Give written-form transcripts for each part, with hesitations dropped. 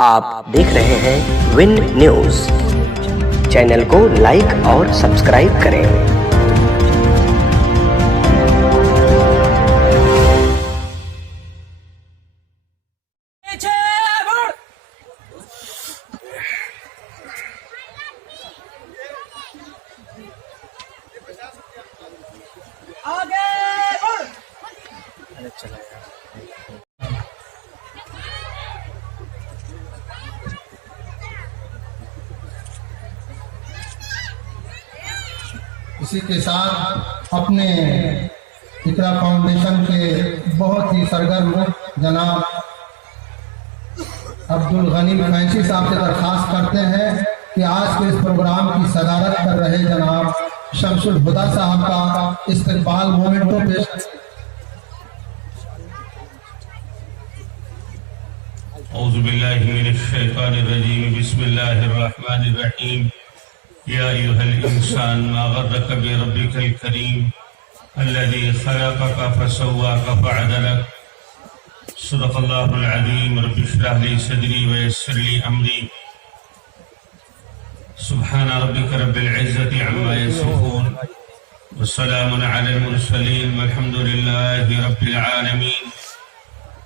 آپ دیکھ رہے ہیں ون نیوز۔ چینل کو لائک اور سبسکرائب کریں۔ اسی کے ساتھ اپنے اقرا فاؤنڈیشن کے بہت ہی سرگرم جناب عبدالغنی فینسی صاحب سے درخواست کرتے ہیں کہ آج کے اس پروگرام کی صدارت کر رہے جناب شمس الہدا صاحب کا استقبال مومنٹو پیش کریں۔ اعوذ باللہ من الشیطان الرجیم، بسم اللہ الرحمن الرحیم۔ یا ایھا الانسان ما غرک بربک الکریم الذی خلقک فسواک فعدلک۔ صدق اللہ العظیم۔ رب اشرح لی صدری ویسر لی امری۔ سبحان ربک رب العزۃ عما یصفون والسلام علی المرسلین والحمد للہ رب العالمین۔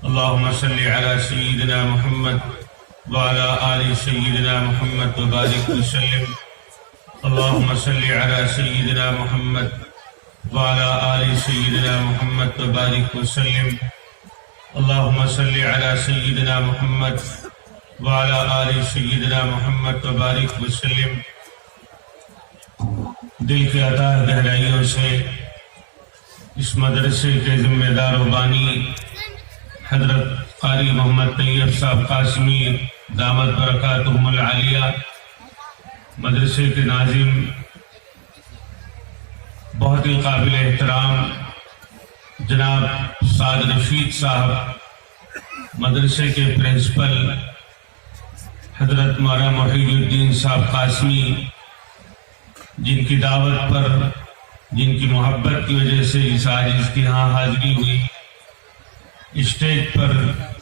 اللہم صلی علی سیدنا محمد وعلی آل سیدنا محمد وبارک وسلم۔ اللہم صلی علی سیدنا محمد وعلی آل سیدنا محمد وبارک وسلم۔ اللہم صلی علی سیدنا محمد وعلی آل سیدنا محمد وبارک وسلم۔ دل کے عطا گہرائیوں سے اس مدرسے کے ذمہ دار و بانی حضرت قاری محمد طیب صاحب قاسمی دامت برکاتہم العالیہ، مدرسے کے ناظم بہت ہی قابل احترام جناب سعد رشید صاحب، مدرسے کے پرنسپل حضرت مولانا محی الدین صاحب قاسمی، جن کی دعوت پر، جن کی محبت کی وجہ سے اس کی یہاں حاضری ہوئی، اسٹیج پر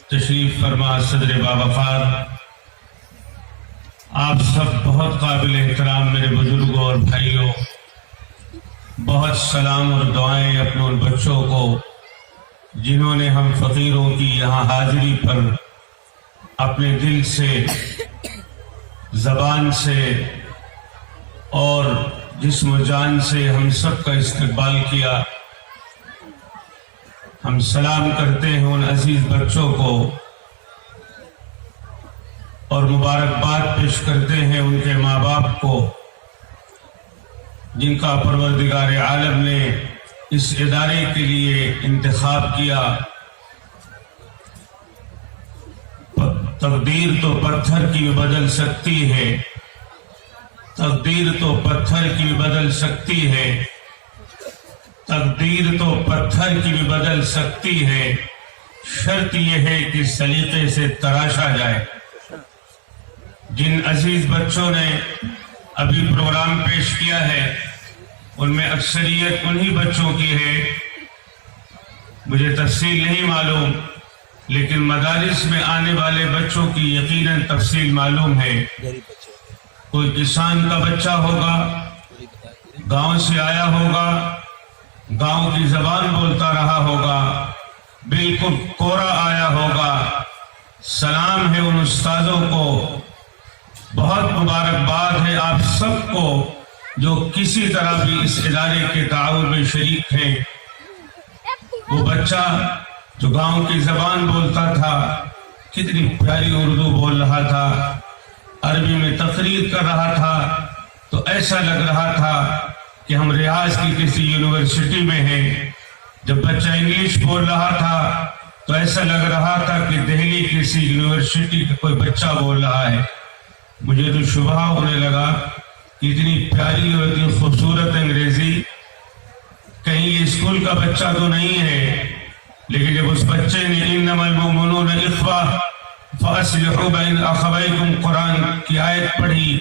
تشریف فرما صدر باوقار، آپ سب بہت قابل احترام میرے بزرگوں اور بھائیوں، بہت سلام اور دعائیں اپنے ان بچوں کو جنہوں نے ہم فقیروں کی یہاں حاضری پر اپنے دل سے، زبان سے اور جسم و جان سے ہم سب کا استقبال کیا۔ ہم سلام کرتے ہیں ان عزیز بچوں کو اور مبارکباد پیش کرتے ہیں ان کے ماں باپ کو، جن کا پروردگار عالم نے اس ادارے کے لیے انتخاب کیا۔ تقدیر تو پتھر کی بھی بدل سکتی ہے، تقدیر تو پتھر کی بھی بدل سکتی ہے، تقدیر تو پتھر کی بھی بدل سکتی ہے، شرط یہ ہے کہ سلیقے سے تراشا جائے۔ جن عزیز بچوں نے ابھی پروگرام پیش کیا ہے ان میں اکثریت انہی بچوں کی ہے، مجھے تفصیل نہیں معلوم، لیکن مدارس میں آنے والے بچوں کی یقیناً تفصیل معلوم ہے۔ کوئی کسان کا بچہ ہوگا، گاؤں سے آیا ہوگا، گاؤں کی زبان بولتا رہا ہوگا، بالکل کورا آیا ہوگا۔ سلام ہے ان استاذوں کو، بہت مبارکباد ہے آپ سب کو جو کسی طرح بھی اس ادارے کے تعاون میں شریک ہیں۔ وہ بچہ جو گاؤں کی زبان بولتا تھا، کتنی پیاری اردو بول رہا تھا، عربی میں تقریر کر رہا تھا، تو ایسا لگ رہا تھا کہ ہم ریاض کی کسی یونیورسٹی میں ہیں۔ جب بچہ انگلش بول رہا تھا تو ایسا لگ رہا تھا کہ دہلی کسی یونیورسٹی کا کوئی بچہ بول رہا ہے۔ مجھے تو شبہ ہونے لگا کہ اتنی پیاری اور اتنی خوبصورت انگریزی کہیں یہ اسکول کا بچہ تو نہیں ہے، لیکن جب اس بچے نے انما المؤمنون اخوہ فاصلحوا بین اخویکم قرآن کی آیت پڑھی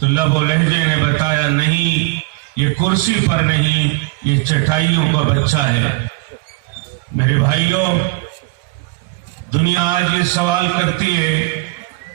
تو لب و لہجے نے بتایا نہیں، یہ کرسی پر نہیں، یہ چٹائیوں کا بچہ ہے۔ میرے بھائیوں، دنیا آج یہ سوال کرتی ہے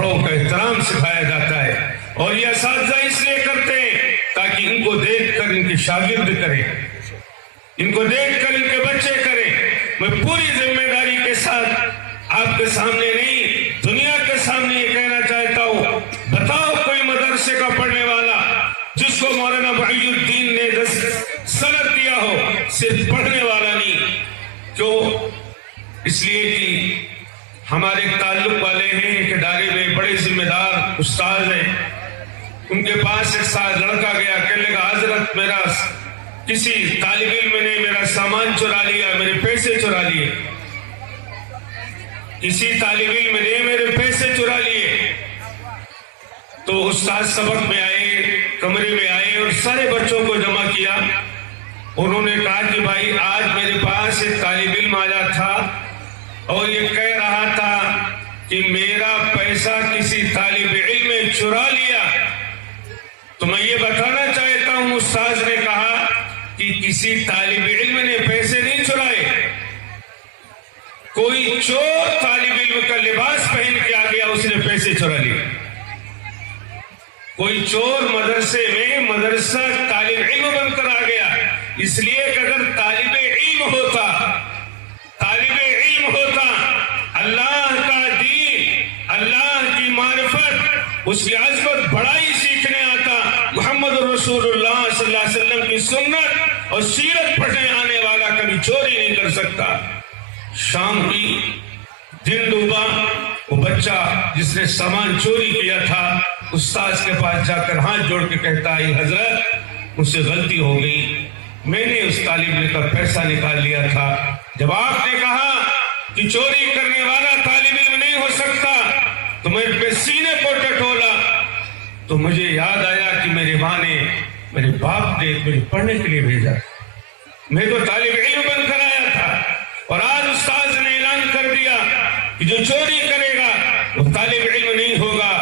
بڑوں کا احترام سکھایا جاتا ہے، اور یہ اساتذہ اس لیے کرتے ہیں تاکہ ان کو دیکھ کر ان کے شاگرد کریں، ان کو دیکھ کر ان کے بچے کریں۔ میں پوری ذمہ داری کے ساتھ آپ کے سامنے نہیں، دنیا کے سامنے یہ کہنا چاہتا ہوں، بتاؤ کوئی مدرسے کا پڑھنے والا جس کو مولانا محی الدین نے سند دیا ہو، صرف پڑھنے والا نہیں۔ کیوں؟ اس لیے کہ ہمارے تعلق والے ہیں ایک ادارے میں، بڑے ذمہ دار استاد ہیں، ان کے پاس ایک ساتھ لڑکا گیا، کہنے لگا حضرت میرا کسی طالب علم نے میرا سامان چرا لیا، میرے پیسے چرا لیے، کسی طالب علم نے میرے پیسے چرا لیے۔ تو استاد سبق میں آئے، کمرے میں آئے اور سارے بچوں کو جمع کیا۔ انہوں نے کہا کہ بھائی آج میرے پاس ایک طالب علم آیا تھا اور یہ کہہ رہا تھا کہ میرا پیسہ کسی طالب علم نے چرا لیا۔ تو میں یہ بتانا چاہتا ہوں، استاد نے کہا کہ کسی طالب علم نے پیسے نہیں چرائے، کوئی چور طالب علم کا لباس پہن کے آ گیا، اس نے پیسے چرا لیے۔ کوئی چور مدرسے میں مدرسہ طالب علم بن کر آ گیا، اس لیے کہ اگر طالب علم ہوتا اللہ کا دین، اللہ کی معرفت، اس کی عظمت بڑائی سیکھنے آتا، محمد رسول اللہ صلی اللہ علیہ وسلم کی سنت اور سیرت پڑھنے آنے والا کبھی چوری نہیں کر سکتا۔ شام کی دن ڈوبا، وہ بچہ جس نے سامان چوری کیا تھا استاد کے پاس جا کر ہاتھ جوڑ کے کہتا ہے حضرت مجھ سے غلطی ہو گئی، میں نے اس طالب علم کا پیسہ نکال لیا تھا۔ جب آپ نے کہا کہ چوری کرنے والا طالب علم نہیں ہو سکتا تو میں پہ سینے کو ٹٹولا، تو مجھے یاد آیا کہ میری ماں نے، میرے باپ نے مجھے پڑھنے کے لیے بھیجا، میں تو طالب علم بن کر آیا تھا، اور آج استاد نے اعلان کر دیا کہ جو چوری کرے گا وہ طالب علم نہیں ہوگا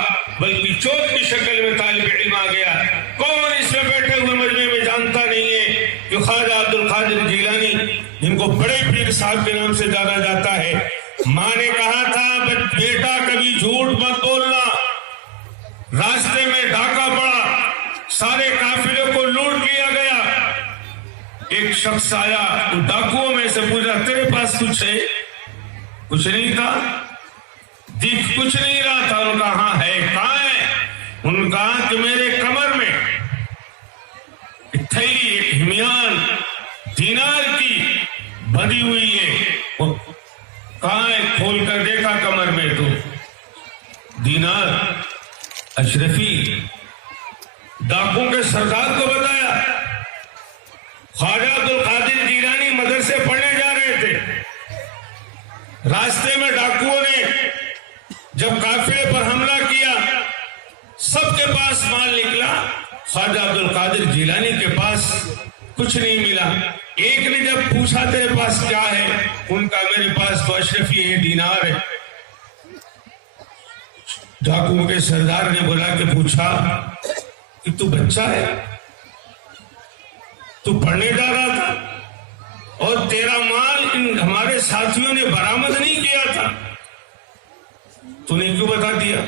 بلکہ چور کی شکل میں طالب علم آ گیا۔ کون اس میں بیٹھے ہوئے مجمع میں جانتا نہیں ہے کہ خواجہ عبد القادر جیلانی، جن کو بڑے پیر صاحب کے نام سے جانا جاتا ہے، ماں نے کہا تھا بیٹا کبھی جھوٹ مت بولنا۔ راستے میں ڈاکہ پڑا، سارے قافلے کو لوٹ لیا گیا۔ ایک شخص آیا، تو ڈاکوؤں میں سے پوچھا تیرے پاس کچھ ہے؟ کچھ نہیں تھا، دکھ کچھ نہیں رہا تھا۔ ان کا ہاں ہے، کہاں ہے؟ ان کا کہ میرے کمر میں ایک تھیلی، ایک ہمیان دینار کی بندھی ہوئی ہے، وہ کہاں ہے؟ کھول کر دیکھا کمر میں تو دینار۔ اشرفی ڈاکوں کے سردار کو بتایا، خواجہ عبد القادر جیلانی مدرسے پڑھنے جا رہے تھے، راستے میں ڈاکوؤں نے جب قافلے پر حملہ کیا، سب کے پاس مال نکلا، خواجہ عبد القادر جیلانی کے پاس کچھ نہیں ملا۔ ایک نے جب پوچھا تیرے پاس کیا ہے؟ ان کا میرے پاس تو اشرفی ہے، دینار ہے۔ ڈاکوؤں کے سردار نے بلا کے پوچھا کہ تو بچہ ہے، تو پڑھنے جا رہا تھا اور تیرا مال ان ہمارے ساتھیوں نے برآمد نہیں کیا تھا، تو نے کیوں بتا دیا؟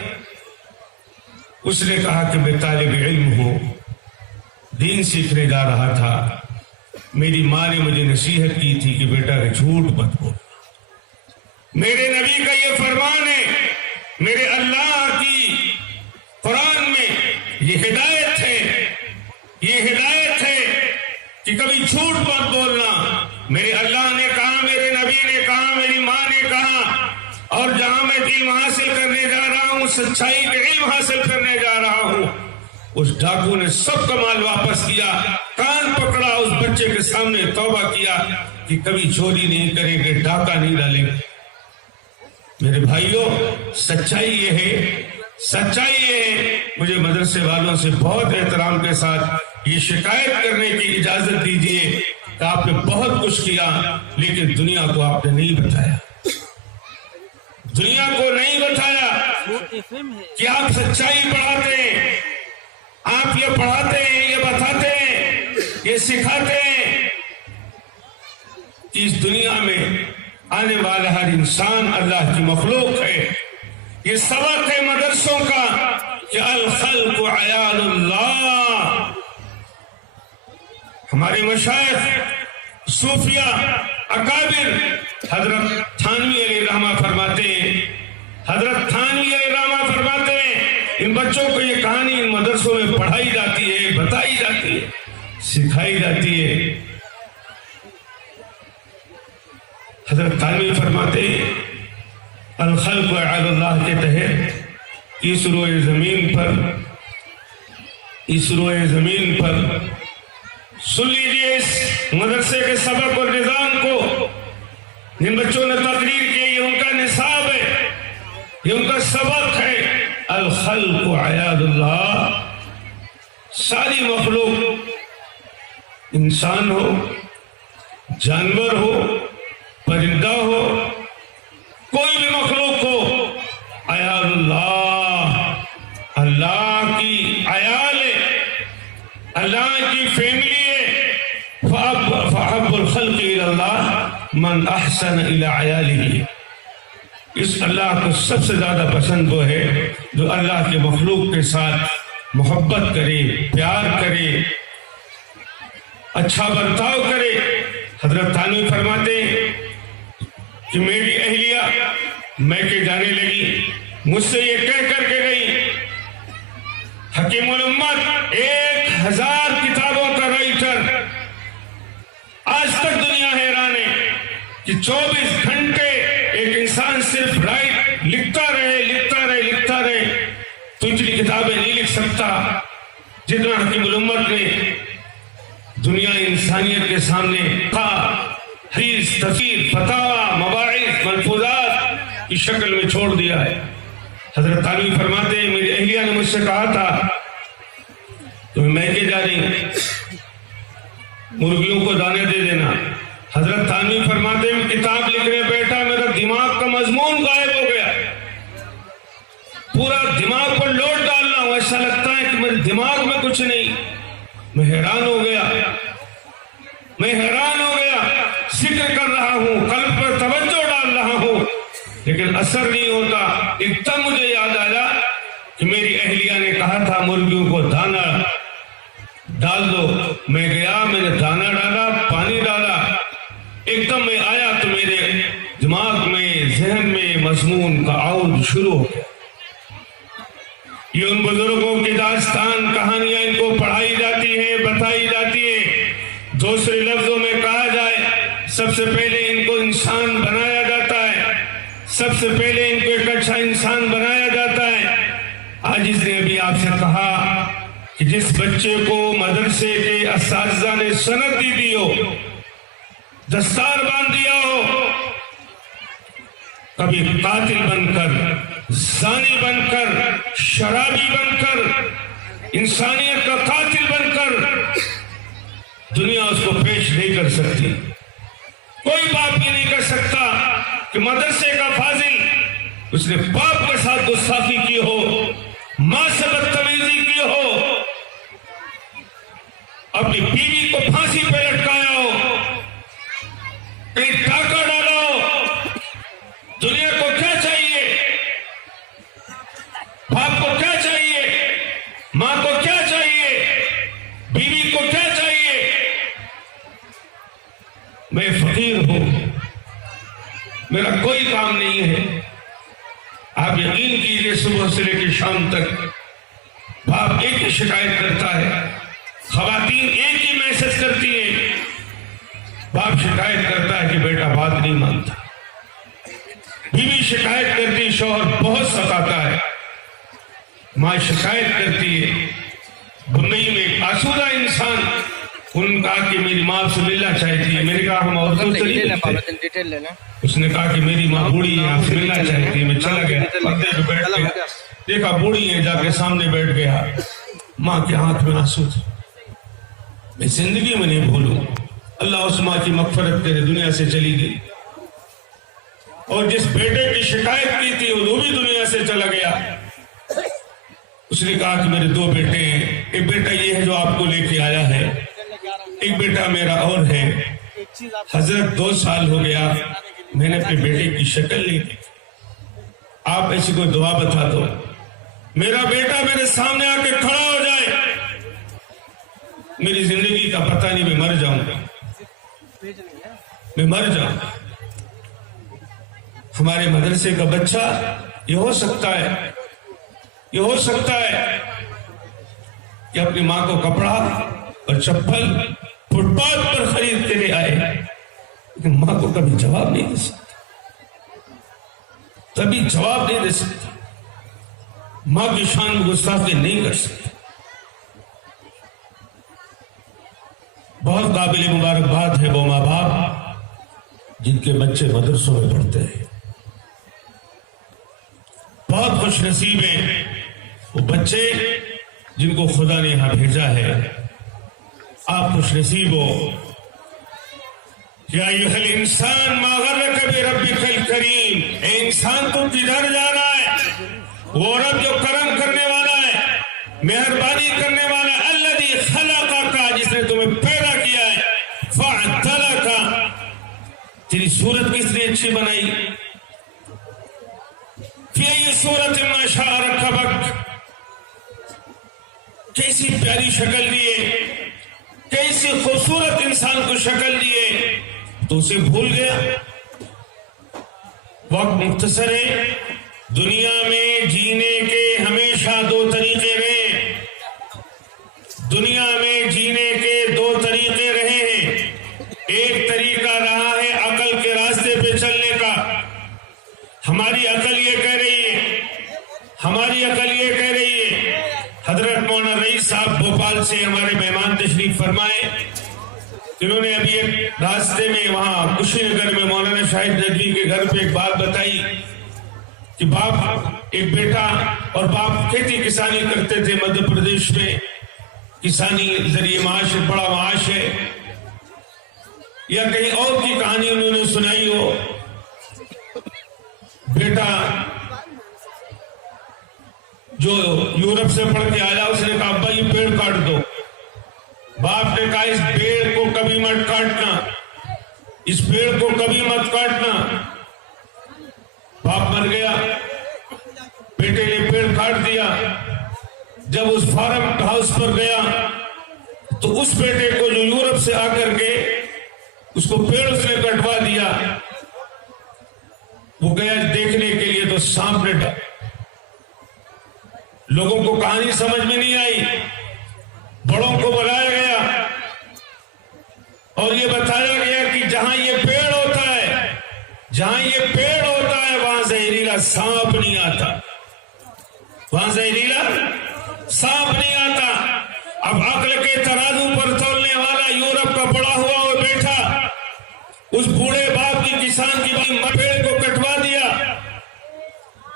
اس نے کہا کہ میں طالب علم ہوں، دین سیکھنے جا رہا تھا، میری ماں نے مجھے نصیحت کی تھی کہ بیٹا جھوٹ مت بول۔ میرے نبی کا یہ فرمان ہے، میرے اللہ کی قرآن میں یہ ہدایت ہے، یہ ہدایت ہے کہ کبھی جھوٹ مت بولنا۔ میرے اللہ نے کہا، میرے نبی نے کہا، میری ماں نے کہا، اور جہاں میں علم حاصل کرنے جا رہا ہوں، سچائی کا علم حاصل کرنے جا رہا ہوں۔ اس ڈاکو نے سب کا مال واپس کیا، کان پکڑا، اس بچے کے سامنے توبہ کیا کہ کبھی چوری نہیں کریں گے، ڈاکہ نہیں ڈالیں گے۔ میرے بھائیوں، سچائی یہ ہے، سچائی یہ ہے۔ مجھے مدرسے والوں سے بہت احترام کے ساتھ یہ شکایت کرنے کی اجازت دیجیے کہ آپ نے بہت کچھ کیا لیکن دنیا کو آپ نے نہیں بتایا، دنیا کو نہیں بتایا کہ آپ سچائی پڑھاتے ہیں، آپ یہ پڑھاتے ہیں، یہ بتاتے ہیں، یہ سکھاتے ہیں کہ اس دنیا میں آنے والا ہر انسان اللہ کی مخلوق ہے، یہ سبق ہے مدرسوں کا کہ الخلق عیاللہ. ہمارے مشائخ صوفیہ اکابر حضرت تھانوی علیہ رحمہ فرماتے ہیں، ان بچوں کو یہ کہانی ان مدرسوں میں پڑھائی جاتی ہے، بتائی جاتی ہے، سکھائی جاتی ہے. حضرت تھانوی فرماتے ہیں الخلق علی اللہ کے تحت اس روئے زمین پر سن لیجیے اس مدرسے کے سبق اور نظام کو. جن بچوں نے تقریر کی یہ ان کا نصاب ہے، یہ ان کا سبق ہے. الخلق عیال اللہ، ساری مخلوق، انسان ہو، جانور ہو، پرندہ ہو، کوئی بھی مخلوق ہو، عیال اللہ، اللہ کی عیال ہے، اللہ کی فیملی ہے. فَأَحَبُّ الْخَلْقِ إِلَى اللَّهِ مَنْ أَحْسَنَ إِلَى عَيَالِهِ. اس اللہ کو سب سے زیادہ پسند وہ ہے جو اللہ کے مخلوق کے ساتھ محبت کرے، پیار کرے، اچھا برتاؤ کرے. حضرت تھانوی فرماتے ہیں کہ میری اہلیہ میں کے جانے لگی، مجھ سے یہ کہہ کر کے گئی حکیم الامت 1000 کتابوں کا رائٹر، آج تک دنیا حیران ہے کہ 24 گھنٹے ایک انسان صرف لکھتا رہے. تو اتنی کتابیں نہیں لکھ سکتا جتنا حکیم الامت نے دنیا انسانیت کے سامنے حدیث، تفسیر، فتاوی، مباحث، ملفوظات کی شکل میں چھوڑ دیا ہے. حضرت تھانوی فرماتے ہیں میری اہلیہ نے مجھ سے کہا تھا تمہیں میکے جا رہی مرغیوں کو دانے دے دینا. حضرت تھانوی فرماتے ہیں کتاب لکھنے بیٹھا میرا دماغ کا مضمون غائب ہو گیا، پورا دماغ پر لوڈ ڈالنا ہوں، ایسا لگتا ہے کہ میرے دماغ میں کچھ نہیں. میں حیران ہو گیا، ذکر کر رہا ہوں، قلب پر توجہ ڈال رہا ہوں، لیکن اثر نہیں ہوتا. ایک دم مجھے یاد آیا کہ میری اہلیہ نے کہا تھا مرغیوں کو دانا ڈال دو. میں گیا، میں نے دانا ڈالا، پانی ڈالا، ایک دم میں آیا تو میرے دماغ میں، ذہن میں مضمون کا عود شروع ہو گیا. یہ ان بزرگوں کی داستان، کہانیاں ان کو پڑھائی جاتی ہیں، بتائی جاتی ہیں. دوسرے لفظوں میں کہا جائے سب سے پہلے ان کو انسان بنایا جاتا ہے، سب سے پہلے ان کو ایک اچھا انسان بنایا جاتا ہے. آج اس نے ابھی آپ سے کہا کہ جس بچے کو مدرسے کے اساتذہ نے سند دی ہو، دستار باندھ دیا ہو، کبھی قاتل بن کر، زانی بن کر، شرابی بن کر، انسانیت کا قاتل بن کر، دنیا اس کو پیش نہیں کر سکتی. کوئی باپ یہ نہیں کر سکتا کہ مدرسے کا فاضل اس نے باپ کے ساتھ گستاخی کی ہو، ماں سے بدتمیزی کی ہو، اپنی بیوی کو پھانسی پہ لٹکایا ہو، کہیں ڈاکہ ڈالا ہو. دنیا کو کیا چاہیے؟ باپ کو کیا چاہیے؟ ماں کو کیا چاہیے؟ بیوی کو کیا چاہیے؟ میں فقیر ہوں، میرا کوئی کام نہیں ہے. آپ یقین کیجئے صبح سے لے کے شام تک باپ ایک ہی شکایت کرتا ہے، خواتین ایک ہی میسج کرتی ہیں. باپ شکایت کرتا ہے کہ بیٹا بات نہیں مانتا، بیوی شکایت کرتی ہے شوہر بہت ستاتا ہے، ماں شکایت کرتی ہے. بنئی میں ایک آسودہ انسان، ان کہا کہ میری ماں سے ملنا چاہتی ہے. میں نے کہا ہم عورتوں سے نہیں ملتے. اس نے کہا کہ میری ماں بوڑھی ہے، آپ سے ملنا چاہتی ہے. میں چلا گیا، پردے پہ بیٹھ گیا، دیکھا بوڑھی ہے، جا کے سامنے بیٹھ گیا. ماں کے ہاتھ میں آنسو تھے. میں زندگی میں نہیں بھولوں. اللہ اس ماں کی مغفرت کرے، دنیا سے چلی گئی. اور جس بیٹے کی شکایت کی تھی وہ بھی دنیا سے چلا گیا. اس نے کہا کہ میرے 2 بیٹے ہیں، ایک بیٹا یہ ہے جو آپ کو لے کے آیا ہے، ایک بیٹا میرا اور ہے. حضرت 2 سال ہو گیا میں نے اپنے بیٹے کی شکل نہیں دی. آپ ایسی کوئی دعا بتا دو، میرا بیٹا میرے سامنے آ کے کھڑا ہو جائے، میری زندگی کا پتہ نہیں، میں مر جاؤں گا، میں مر جاؤں گا۔ ہمارے مدرسے کا بچہ یہ ہو سکتا ہے، یہ ہو سکتا ہے کہ اپنی ماں کو کپڑا اور چپل فٹ پاتھ پر خرید کے لے آئے، لیکن ماں کو کبھی جواب نہیں دے سکتا، کبھی جواب نہیں دے سکتا، ماں کی شان میں گستاخی نہیں کر سکتا۔ بہت قابل مبارکباد ہے وہ ماں باپ جن کے بچے مدرسوں میں پڑھتے ہیں، بہت خوش نصیب ہیں وہ بچے جن کو خدا نے یہاں بھیجا ہے۔ آپ خوش نصیب ہو۔ یا ایھا الانسان ما غرک بربک الکریم، اے انسان تم کدھر جا رہا ہے؟ وہ رب جو کرم کرنے والا ہے، مہربانی کرنے والا ہے، الذی خلقک، جس نے تمہیں پیدا کیا ہے، فعدلک، تیری صورت کس نے اچھی بنائی، فی ای صورت ما شاء رکبک، کیسی پیاری شکل دیے، کیسی خوبصورت انسان کو شکل دیے، تو اسے بھول گیا۔ وقت مختصر ہے، دنیا میں جینے کے ہمیشہ دو طریقے رہے، دنیا میں جینے کے دو طریقے رہے ہیں۔ ایک طریقہ رہا ہے عقل کے راستے پہ چلنے کا، ہماری عقل یہ کہہ رہی ہے، ہماری عقل یہ کہہ رہی ہے۔ حضرت مولانا رئیس صاحب بھوپال سے ہمارے مہمان تشریف فرمائے، انہوں نے ابھی ایک راستے میں وہاں کشی نگر میں مولانا شاہد ندوی کے گھر پہ ایک بات بتائی کہ باپ، ایک بیٹا اور باپ کھیتی کسانی کرتے تھے مدھیہ پردیش میں، کسانی ذریعے معاش بڑا معاش ہے، یا کہیں اور کی کہانی انہوں نے سنائی ہو۔ بیٹا جو یورپ سے پڑھ کے آیا، اس نے کہا ابا یہ پیڑ کاٹ دو، باپ نے کہا اس پیڑ کو کبھی مت کاٹنا، اس پیڑ کو کبھی مت کاٹنا۔ باپ مر گیا، بیٹے نے پیڑ کاٹ دیا۔ جب اس فارم ہاؤس پر گیا تو اس بیٹے کو جو یورپ سے آ کر کے اس کو پیڑ اس نے کٹوا دیا، وہ گیا دیکھنے کے لیے تو سانپ نے ڈالا۔ لوگوں کو کہانی سمجھ میں نہیں آئی، بڑوں کو بلایا گیا اور یہ بتایا گیا کہ جہاں یہ پیڑ ہوتا ہے، جہاں یہ پیڑ ہوتا ہے، وہاں زہریلا سانپ نہیں آتا، وہاں زہریلا سانپ نہیں آتا۔ اب عقل کے ترازو پر تولنے والا یورپ کا پڑا ہوا وہ بیٹھا، اس بوڑھے باپ کی کسان کی پیڑ کو کٹوا دیا۔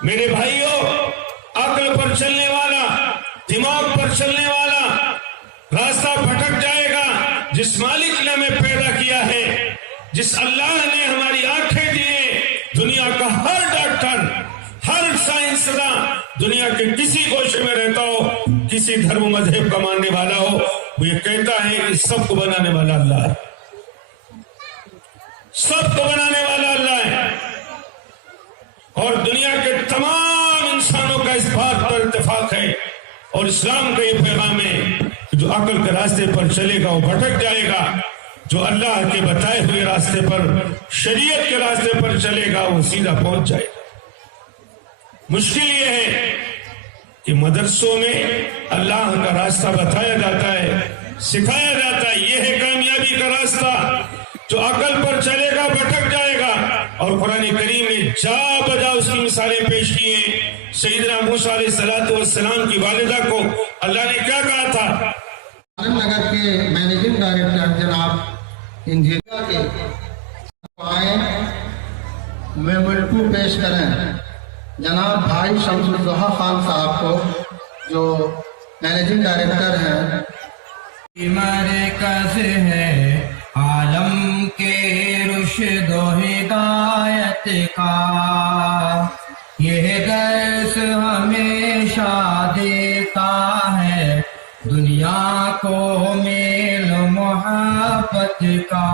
میرے بھائیوں، عقل پر چلنے والا، دماغ پر چلنے والا راستہ بھٹک جائے گا۔ جس مالک نے ہمیں پیدا کیا ہے، جس اللہ نے ہماری آنکھیں دیے، دنیا کا ہر ڈاکٹر، ہر سائنسداں دنیا کے کسی گوشے میں رہتا ہو، کسی دھرم مذہب کا ماننے والا ہو، وہ یہ کہتا ہے کہ سب کو بنانے والا اللہ ہے، سب کو بنانے والا اللہ ہے۔ اور دنیا کے تمام انسانوں کا اس بات پر اتفاق ہے، اور اسلام کا یہ پیغام ہے کہ جو عقل کے راستے پر چلے گا وہ بھٹک جائے گا، جو اللہ کے بتائے ہوئے راستے پر، شریعت کے راستے پر چلے گا وہ سیدھا پہنچ جائے گا۔ مشکل یہ ہے کہ مدرسوں میں اللہ کا راستہ بتایا جاتا ہے، سکھایا جاتا ہے، یہ ہے کامیابی کا راستہ۔ جو عقل پر چلے گا بھٹک جائے گا۔ اور قرآن کریم نے جا بجا اس کی مثالیں پیش کی ہیں۔ سیدنا موسیٰ علیہ السلام کی والدہ کو اللہ نے کیا کہا تھا؟ عالم نگر کے مینیجنگ ڈائریکٹر جناب انجینئر کے آئے میمنٹو پیش کریں جناب بھائی شمس الضحیٰ خان صاحب کو، جو مینیجنگ ڈائریکٹر ہیں۔ مرکز ہے عالم کے رشد و ہدایت کا، یہ درس ہمیشہ دیتا ہے دنیا کو میل محبت کا۔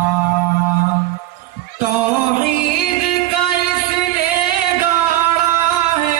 توحید کا اس نے گاڑا ہے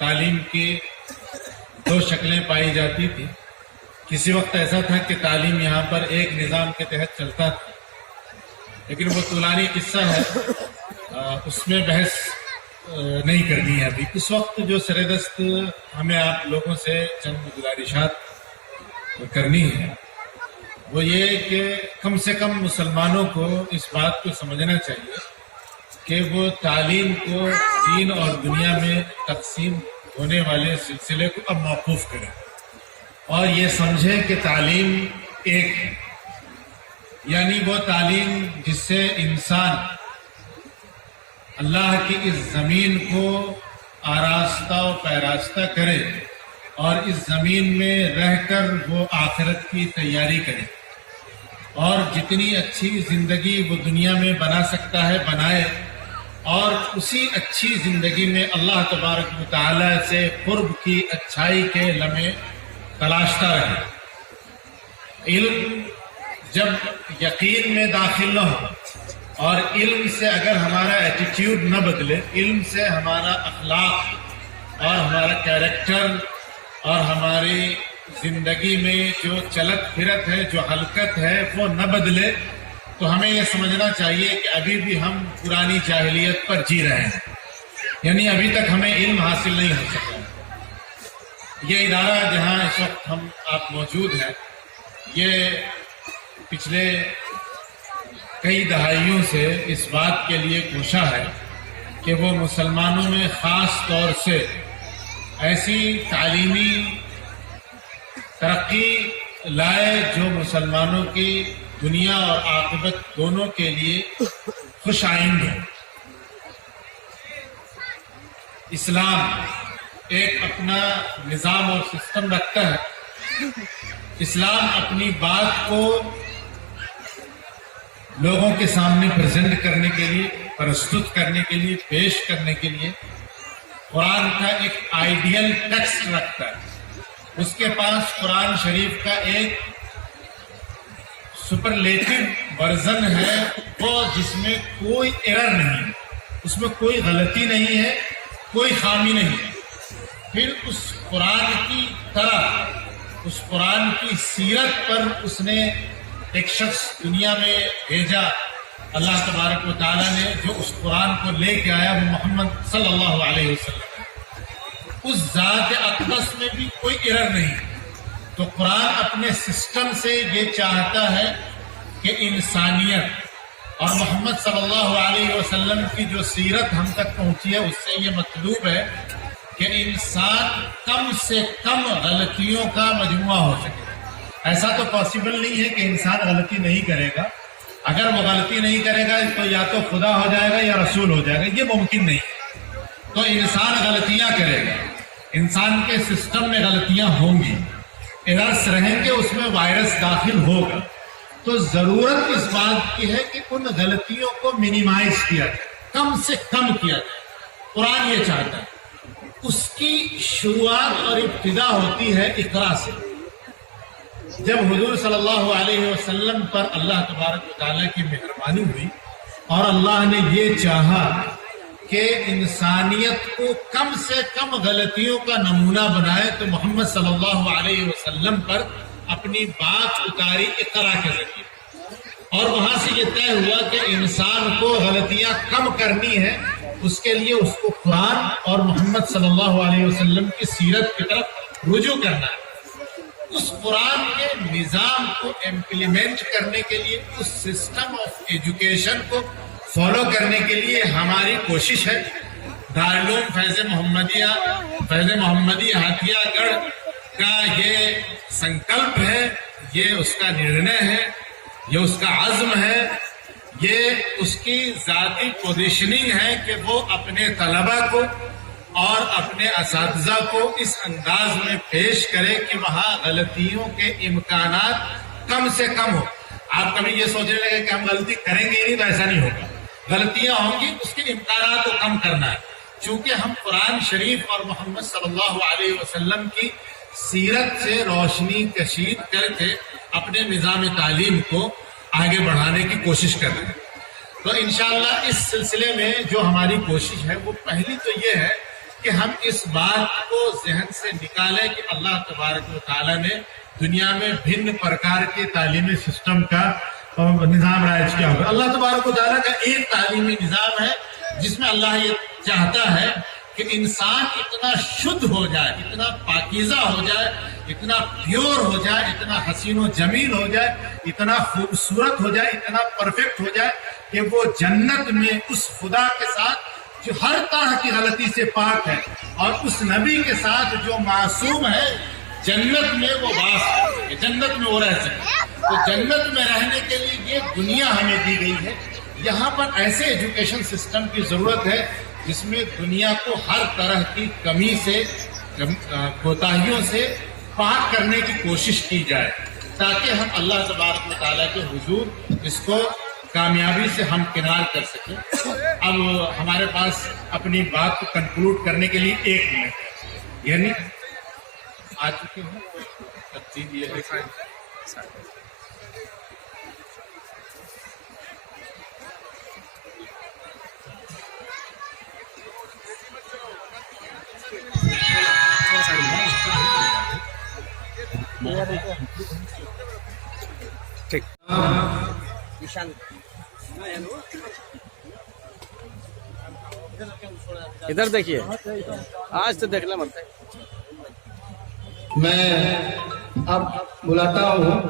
تعلیم کی دو شکلیں پائی جاتی تھی. کسی وقت ایسا تھا کہ تعلیم یہاں پر ایک نظام کے تحت چلتا تھا، لیکن وہ طولانی قصہ ہے، اس میں بحث نہیں کرنی ہے ابھی. اس وقت جو سردست ہمیں آپ لوگوں سے چند گزارشات کرنی ہے وہ یہ کہ کم سے کم مسلمانوں کو اس بات کو سمجھنا چاہیے کہ وہ تعلیم کو دین اور دنیا میں تقسیم ہونے والے سلسلے کو اب موقوف کریں اور یہ سمجھیں کہ تعلیم ایک ہے، یعنی وہ تعلیم جس سے انسان اللہ کی اس زمین کو آراستہ و پیراستہ کرے اور اس زمین میں رہ کر وہ آخرت کی تیاری کرے اور جتنی اچھی زندگی وہ دنیا میں بنا سکتا ہے بنائے، اور اسی اچھی زندگی میں اللہ تبارک و تعالی سے قرب کی اچھائی کے لمحے تلاشتا رہے. علم جب یقین میں داخل نہ ہو اور علم سے اگر ہمارا ایٹیٹیوڈ نہ بدلے، علم سے ہمارا اخلاق اور ہمارا کیریکٹر اور ہماری زندگی میں جو چلت پھرت ہے، جو حرکت ہے وہ نہ بدلے، تو ہمیں یہ سمجھنا چاہیے کہ ابھی بھی ہم پرانی جاہلیت پر جی رہے ہیں، یعنی ابھی تک ہمیں علم حاصل نہیں ہو سکا. یہ ادارہ جہاں اس وقت ہم آپ موجود ہیں، یہ پچھلے کئی دہائیوں سے اس بات کے لیے کوشاں ہے کہ وہ مسلمانوں میں خاص طور سے ایسی تعلیمی ترقی لائے جو مسلمانوں کی دنیا اور عاقبت دونوں کے لیے خوش آئند ہو. اسلام ایک اپنا نظام اور سسٹم رکھتا ہے. اسلام اپنی بات کو لوگوں کے سامنے پریزنٹ کرنے کے لیے، پرستت کرنے کے لیے، پیش کرنے کے لیے قرآن کا ایک آئیڈیل ٹیکسٹ رکھتا ہے. اس کے پاس قرآن شریف کا ایک سپرلیٹو ورژن ہے وہ جس میں کوئی ایرر نہیں ہے، اس میں کوئی غلطی نہیں ہے، کوئی خامی نہیں ہے. پھر اس قرآن کی طرح اس قرآن کی سیرت پر اس نے ایک شخص دنیا میں بھیجا، اللہ تبارک و تعالیٰ نے، جو اس قرآن کو لے کے آیا وہ محمد صلی اللہ علیہ وسلم. اس ذات اقدس میں بھی کوئی ایرر نہیں. تو قرآن اپنے سسٹم سے یہ چاہتا ہے کہ انسانیت اور محمد صلی اللہ علیہ وسلم کی جو سیرت ہم تک پہنچی ہے اس سے یہ مطلوب ہے کہ انسان کم سے کم غلطیوں کا مجموعہ ہو سکے. ایسا تو پاسبل نہیں ہے کہ انسان غلطی نہیں کرے گا. اگر وہ غلطی نہیں کرے گا تو یا تو خدا ہو جائے گا یا رسول ہو جائے گا، یہ ممکن نہیں ہے. تو انسان غلطیاں کرے گا، انسان کے سسٹم میں غلطیاں ہوں گی، ایررز رہیں گے، اس میں وائرس داخل ہوگا. تو ضرورت اس بات کی ہے کہ ان غلطیوں کو منیمائز کیا جائے، کم سے کم کیا جائے. قرآن یہ چاہتا ہے. اس کی شروعات اور ابتدا ہوتی ہے اقرا سے. جب حضور صلی اللہ علیہ وسلم پر اللہ تبارک و تعالیٰ کی مہربانی ہوئی اور اللہ نے یہ چاہا کہ انسانیت کو کم سے کم غلطیوں کا نمونہ بنائے تو محمد صلی اللہ علیہ وسلم پر اپنی بات اتاری اقرا کے ذریعے. اور وہاں سے یہ طے ہوا کہ انسان کو غلطیاں کم کرنی ہے، اس کے لیے اس کو قرآن اور محمد صلی اللہ علیہ وسلم کی سیرت کی طرف رجوع کرنا ہے. اس قرآن کے نظام کو امپلیمنٹ کرنے کے لیے، اس سسٹم آف ایجوکیشن کو فالو کرنے کے لیے ہماری کوشش ہے. دارالعلوم فیض محمدیہ ہاتھیہ گڑھ کا یہ سنکلپ ہے، یہ اس کا نرنے ہے، یہ اس کا عزم ہے، یہ اس کی ذاتی پوزیشننگ ہے کہ وہ اپنے طلبہ کو اور اپنے اساتذہ کو اس انداز میں پیش کرے کہ وہاں غلطیوں کے امکانات کم سے کم ہو. آپ کبھی یہ سوچنے لگے کہ ہم غلطی کریں گے نہیں، تو ایسا نہیں ہوگا. غلطیاں ہوں گی، اس کے امکانات کو کم کرنا ہے. چونکہ ہم قرآن شریف اور محمد صلی اللہ علیہ وسلم کی سیرت سے روشنی کشید کر کے اپنے نظام تعلیم کو آگے بڑھانے کی کوشش کر رہے ہیں. تو انشاءاللہ اس سلسلے میں جو ہماری کوشش ہے وہ پہلی تو یہ ہے کہ ہم اس بات کو ذہن سے نکالیں کہ اللہ تبارک و تعالیٰ نے دنیا میں بھن پرکار کے تعلیمی سسٹم کا نظام رائج کیا ہوگا. اللہ تبارک و تعالیٰ کا ایک تعلیمی نظام ہے جس میں اللہ یہ چاہتا ہے کہ انسان اتنا شدھ ہو جائے، اتنا پاکیزہ ہو جائے، اتنا پیور ہو جائے، اتنا حسین و جمیل ہو جائے، اتنا خوبصورت ہو جائے، اتنا پرفیکٹ ہو جائے کہ وہ جنت میں اس خدا کے ساتھ جو ہر طرح کی غلطی سے پاک ہے اور اس نبی کے ساتھ جو معصوم ہے جنت میں وہ واس کر سکے، جنت میں وہ رہ سکے. تو جنت میں رہنے کے لیے یہ دنیا ہمیں دی گئی ہے. یہاں پر ایسے ایجوکیشن سسٹم کی ضرورت ہے جس میں دنیا کو ہر طرح کی کمی سے، کوتاہیوں سے پاک کرنے کی کوشش کی جائے تاکہ ہم اللہ تبارک و تعالیٰ کے حضور اس کو کامیابی سے ہم کنار کر سکیں. اب ہمارے پاس اپنی بات کو کنکلوڈ کرنے کے لیے 1 منٹ ہے، یعنی آ چکے ہیں. ترتیب یہ ہے ٹھیک. ادھر دیکھیے، آج تو دیکھنا مرتا ہے. میں اب بلاتا ہوں